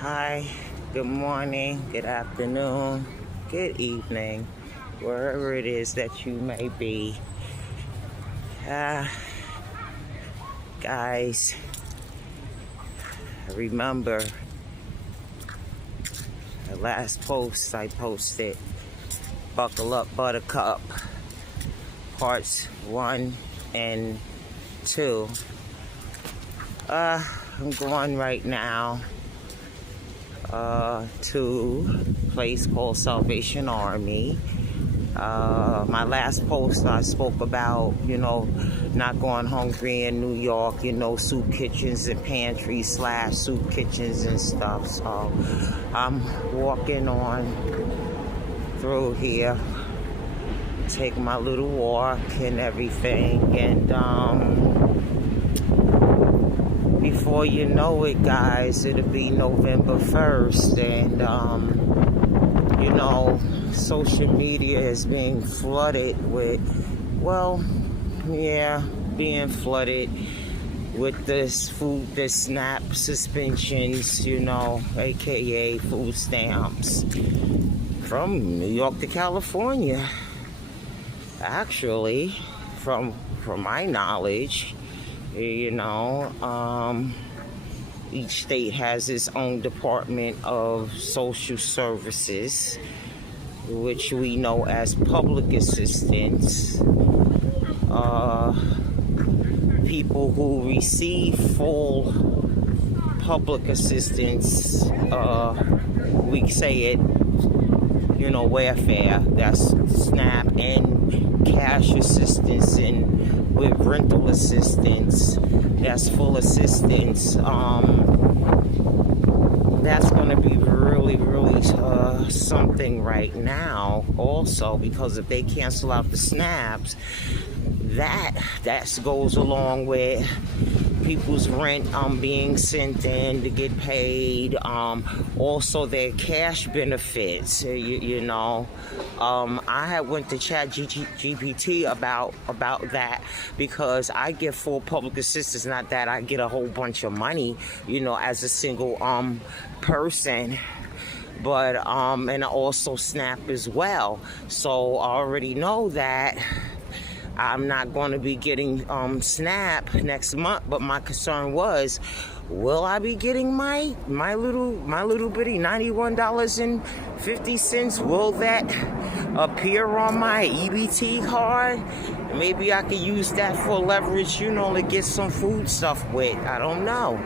Hi, good morning, good afternoon, good evening, wherever it is that you may be. Guys, remember the last post I posted, Buckle Up Buttercup, parts 1 and 2. I'm going right now to a place called Salvation Army. My last post I spoke about, not going hungry in New York, soup kitchens and pantries / soup kitchens and stuff. So I'm walking on through here, take my little walk and everything, and before you know it, guys, it'll be November 1st, and social media is being flooded with, being flooded with this SNAP suspensions, aka food stamps from New York to California. Actually, from my knowledge, each state has its own Department of Social Services, which we know as public assistance. People who receive full public assistance, we say it, welfare, that's SNAP, and cash assistance, and with rental assistance, that's full assistance. That's going to be really something right now also, because if they cancel out the snaps, that goes along with people's rent being sent in to get paid, also their cash benefits. I had went to ChatGPT about that, because I get full public assistance, not that I get a whole bunch of money, as a single person, but and also SNAP as well. So I already know that I'm not going to be getting SNAP next month, but my concern was, will I be getting my little bitty $91.50? Will that appear on my EBT card? Maybe I could use that for leverage, to get some food stuff with. I don't know.